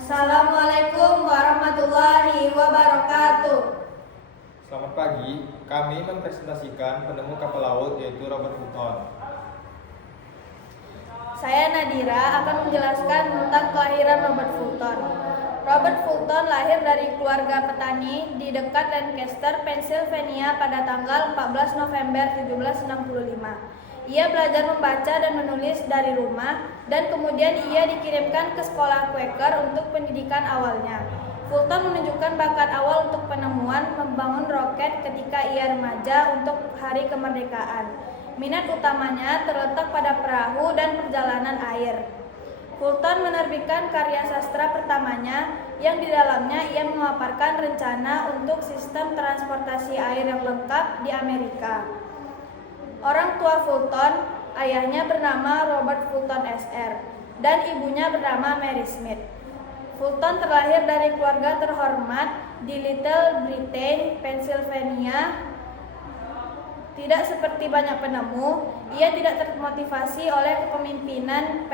Assalamualaikum warahmatullahi wabarakatuh. Selamat pagi, kami mempresentasikan penemu kapal laut yaitu Robert Fulton. Saya Nadira akan menjelaskan tentang kelahiran Robert Fulton. Robert Fulton lahir dari keluarga petani di dekat Lancaster, Pennsylvania pada tanggal 14 November 1765. Ia belajar membaca dan menulis dari rumah dan kemudian ia dikirimkan ke sekolah Quaker untuk pendidikan awalnya. Fulton menunjukkan bakat awal untuk penemuan membangun roket ketika ia remaja untuk hari kemerdekaan. Minat utamanya terletak pada perahu dan perjalanan air. Fulton menerbitkan karya sastra pertamanya yang di dalamnya ia memaparkan rencana untuk sistem transportasi air yang lengkap di Amerika. Orang tua Fulton, ayahnya bernama Robert Fulton Sr. dan ibunya bernama Mary Smith. Fulton terlahir dari keluarga terhormat di Little Britain, Pennsylvania. Tidak seperti banyak penemu, ia tidak termotivasi oleh kepemimpinan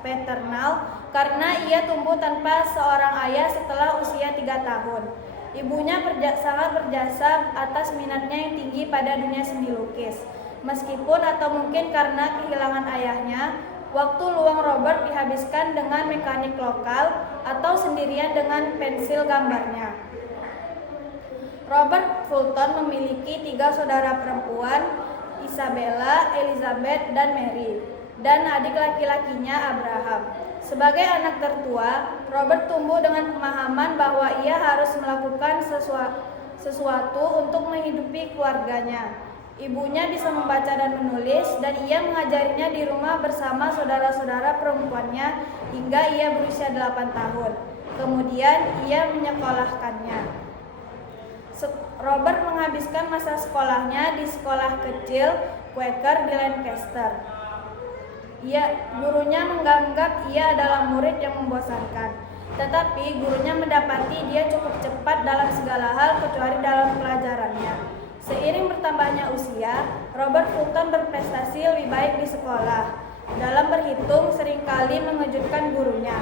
paternal karena ia tumbuh tanpa seorang ayah setelah usia 3 tahun. Ibunya sangat berjasa atas minatnya yang tinggi pada dunia seni lukis. Meskipun atau mungkin karena kehilangan ayahnya, waktu luang Robert dihabiskan dengan mekanik lokal atau sendirian dengan pensil gambarnya. Robert Fulton memiliki 3 saudara perempuan, Isabella, Elizabeth, dan Mary, dan adik laki-lakinya Abraham. Sebagai anak tertua, Robert tumbuh dengan pemahaman bahwa ia harus melakukan sesuatu untuk menghidupi keluarganya. Ibunya bisa membaca dan menulis, dan ia mengajarinya di rumah bersama saudara-saudara perempuannya hingga ia berusia 8 tahun. Kemudian ia menyekolahkannya. Robert menghabiskan masa sekolahnya di sekolah kecil Quaker di Lancaster. Gurunya menganggap ia adalah murid yang membosankan, tetapi gurunya mendapati dia cukup cepat dalam segala hal kecuali dalam pelajarannya. Seiring bertambahnya usia, Robert Fulton berprestasi lebih baik di sekolah. Dalam berhitung seringkali mengejutkan gurunya.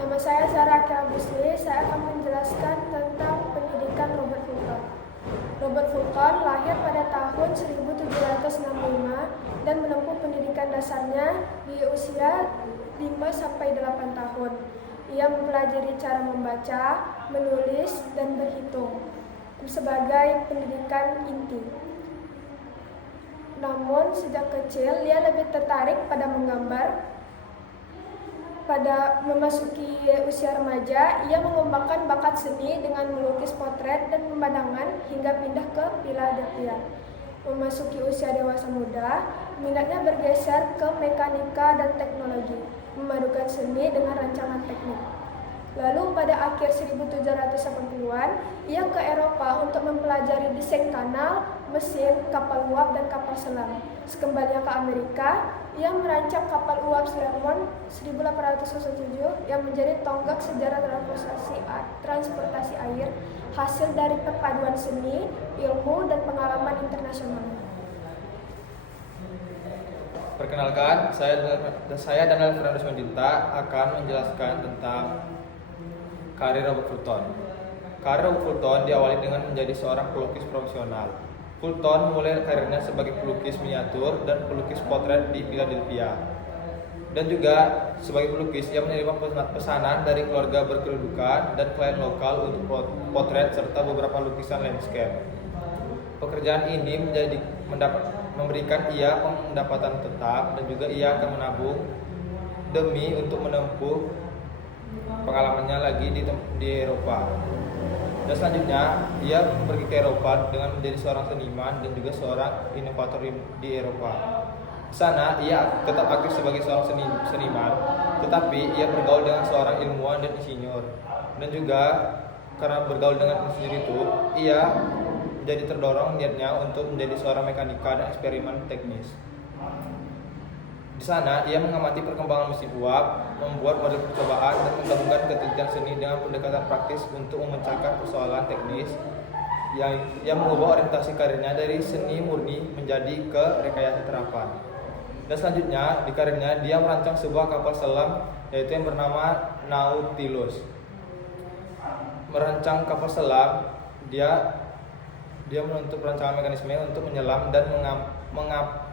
Nama saya Zara Busli. Saya akan menjelaskan tentang pendidikan Robert Fulton. Robert Fulton lahir pada tahun 1765 dan menempuh pendidikan dasarnya di usia 5-8 tahun. Ia mempelajari cara membaca, menulis, dan berhitung sebagai pendidikan inti. Namun sejak kecil ia lebih tertarik pada menggambar. Pada memasuki usia remaja, ia mengembangkan bakat seni dengan melukis potret dan pemandangan hingga pindah ke Philadelphia. Memasuki usia dewasa muda, minatnya bergeser ke mekanika dan teknologi, memadukan seni dengan rancangan teknik. Lalu pada akhir 1780-an, ia ke Eropa untuk mempelajari desain kanal, mesin, kapal uap, dan kapal selam. Sekembalinya ke Amerika, ia merancang kapal uap Clermont 1807 yang menjadi tonggak sejarah transportasi air, hasil dari perpaduan seni, ilmu, dan pengalaman internasional. Perkenalkan, saya Daniel Fernando Sondinta akan menjelaskan tentang karir Robert Fulton. Karir Robert Fulton diawali dengan menjadi seorang pelukis profesional. Fulton memulai karirnya sebagai pelukis miniatur dan pelukis potret di Philadelphia. Dan juga sebagai pelukis, ia menerima pesanan dari keluarga berkedudukan dan klien lokal untuk potret serta beberapa lukisan landscape. Pekerjaan ini memberikan ia pendapatan tetap dan juga ia akan menabung demi untuk menempuh pengalamannya lagi di Eropa. Dan selanjutnya, ia pergi ke Eropa dengan menjadi seorang seniman dan juga seorang inovator di Eropa. Di sana, ia tetap aktif sebagai seorang seniman, tetapi ia bergaul dengan seorang ilmuwan dan insinyur. Dan juga karena bergaul dengan insinyur itu, ia menjadi terdorong niatnya untuk menjadi seorang mekanika dan eksperimen teknis. Di sana, ia mengamati perkembangan mesin uap, membuat model percobaan, dan menggabungkan ketelitian seni dengan pendekatan praktis untuk memecahkan persoalan teknis yang mengubah orientasi karirnya dari seni murni menjadi ke rekayasa terapan. Dan selanjutnya di karirnya dia merancang sebuah kapal selam yaitu yang bernama Nautilus. Merancang kapal selam, dia menuntut perancangan mekanisme untuk menyelam dan mengapung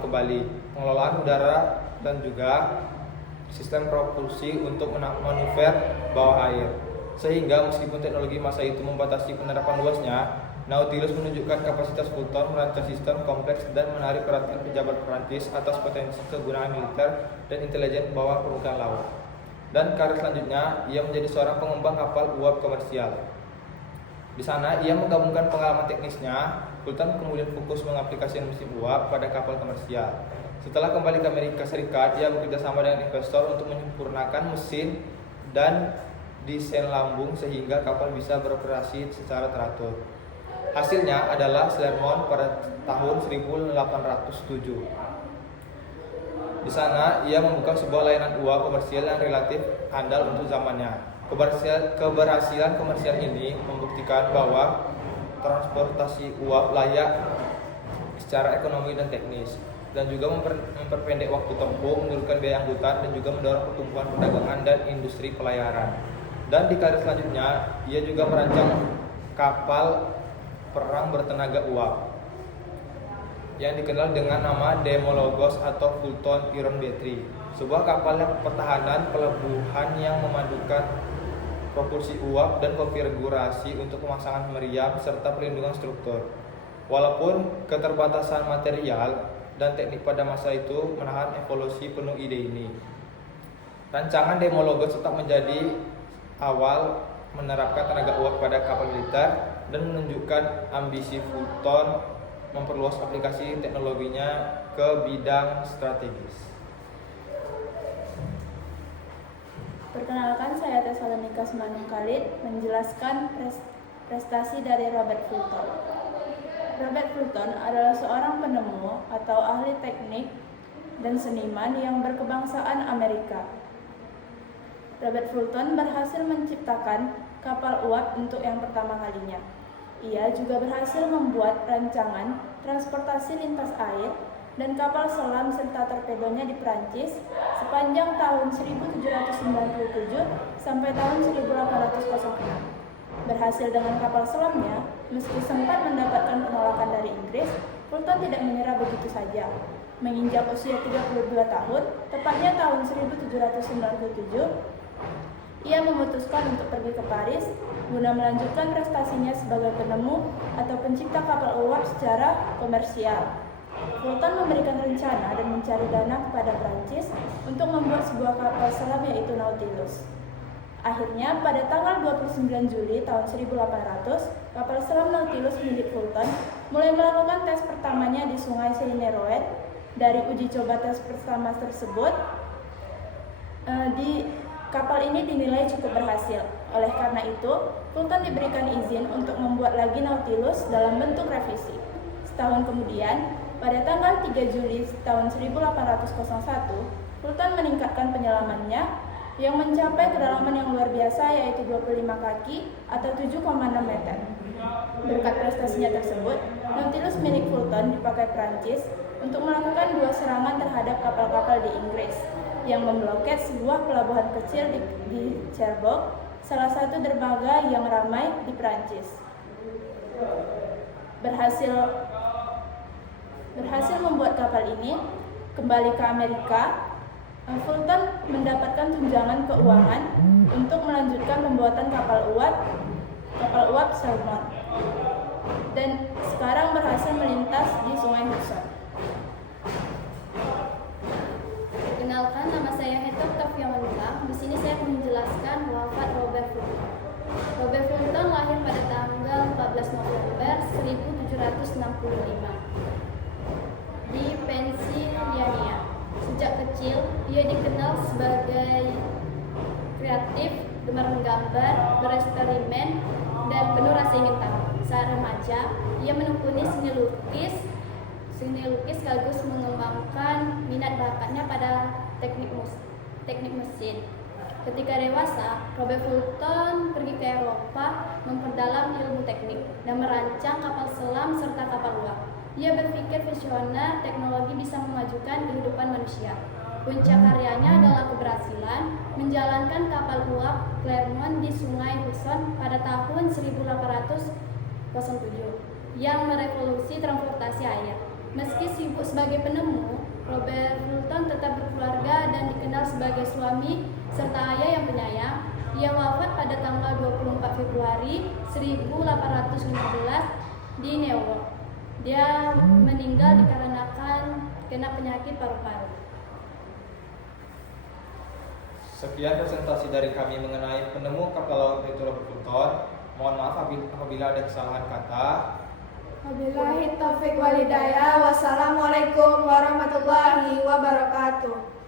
kembali, pengelolaan udara dan juga sistem propulsi untuk manuver bawah air. Sehingga meskipun teknologi masa itu membatasi penerapan luasnya, Nautilus menunjukkan kapasitas Fulton merancang sistem kompleks dan menarik perhatian pejabat Prancis atas potensi kegunaan militer dan intelijen bawah permukaan laut. Dan karir selanjutnya, ia menjadi seorang pengembang kapal uap komersial. Di sana, ia menggabungkan pengalaman teknisnya. Fulton kemudian fokus mengaplikasikan mesin uap pada kapal komersial. Setelah kembali ke Amerika Serikat, ia bekerja sama dengan investor untuk menyempurnakan mesin dan desain lambung sehingga kapal bisa beroperasi secara teratur. Hasilnya adalah Clermont pada tahun 1807. Di sana, ia membuka sebuah layanan uap komersial yang relatif andal untuk zamannya. Keberhasilan komersial ini membuktikan bahwa transportasi uap layak secara ekonomi dan teknis, dan juga memperpendek waktu tempuh, menurunkan biaya angkutan, dan juga mendorong pertumbuhan perdagangan dan industri pelayaran. Dan di karir selanjutnya, ia juga merancang kapal perang bertenaga uap yang dikenal dengan nama Demologos atau Fulton Iron Battery, sebuah kapal pertahanan pelabuhan yang memadukan propulsi uap dan konfigurasi untuk pemasangan meriam serta perlindungan struktur. Walaupun keterbatasan material dan teknik pada masa itu menahan evolusi penuh ide ini, rancangan Demologos tetap menjadi awal menerapkan tenaga uap pada kapal militer dan menunjukkan ambisi Fulton memperluas aplikasi teknologinya ke bidang strategis. Perkenalkan, saya Tesalonika Semanung Khalid menjelaskan prestasi dari Robert Fulton. Robert Fulton adalah seorang penemu atau ahli teknik dan seniman yang berkebangsaan Amerika. Robert Fulton berhasil menciptakan kapal uap untuk yang pertama kalinya. Ia juga berhasil membuat rancangan transportasi lintas air dan kapal selam serta torpedonya di Prancis sepanjang tahun 1797 sampai tahun 1806. Berhasil dengan kapal selamnya, meski sempat mendapatkan penolakan dari Inggris, Fulton tidak menyerah begitu saja. Menginjak usia 32 tahun, tepatnya tahun 1797, ia memutuskan untuk pergi ke Paris guna melanjutkan prestasinya sebagai penemu atau pencipta kapal uap secara komersial. Fulton memberikan rencana dan mencari dana kepada Prancis untuk membuat sebuah kapal selam yaitu Nautilus. Akhirnya, pada tanggal 29 Juli tahun 1800, kapal selam Nautilus milik Fulton mulai melakukan tes pertamanya di Sungai Seine-et-Oise. Dari uji coba tes pertama tersebut, kapal ini dinilai cukup berhasil. Oleh karena itu, Fulton diberikan izin untuk membuat lagi Nautilus dalam bentuk revisi. Setahun kemudian, pada tanggal 3 Juli tahun 1801, Fulton meningkatkan penyelamannya yang mencapai kedalaman yang luar biasa yaitu 25 kaki atau 7,6 meter. Berkat prestasinya tersebut, Nautilus milik Fulton dipakai Prancis untuk melakukan 2 serangan terhadap kapal-kapal di Inggris yang membloket sebuah pelabuhan kecil di Cherbourg, salah satu dermaga yang ramai di Prancis. Berhasil membuat kapal ini kembali ke Amerika. Fulton mendapatkan tunjangan keuangan untuk melanjutkan pembuatan kapal uap Clermont, dan sekarang berhasil melintas di Sungai Hudson. Perkenalkan, nama saya Heto Octavia Manuka. Di sini saya akan menjelaskan wafat Robert Fulton. Robert Fulton lahir pada tanggal 14 November 1765 di Pennsylvania. Sejak kecil, ia dikenal sebagai kreatif, gemar menggambar, bereksperimen, dan penuh rasa ingin tahu. Saat remaja, ia menekuni seni lukis sekaligus mengembangkan minat bakatnya pada teknik mesin. Ketika dewasa, Robert Fulton pergi ke Eropa memperdalam ilmu teknik dan merancang kapal selam serta kapal uap. Ia berpikir visioner teknologi bisa memajukan kehidupan manusia. Puncak karyanya adalah keberhasilan menjalankan kapal uap Clermont di Sungai Hudson pada tahun 1807 yang merevolusi transportasi air. Meski sibuk sebagai penemu, Robert Fulton tetap berkeluarga dan dikenal sebagai suami serta ayah yang penyayang. Ia wafat pada tanggal 24 Februari 1815 di New York. Dia meninggal dikarenakan kena penyakit paru-paru. Sekian presentasi dari kami mengenai penemu kapal laut yaitu Robert Fulton. Mohon maaf apabila ada kesalahan kata. Wabillahi taufiq walhidayah. Wassalamualaikum warahmatullahi wabarakatuh.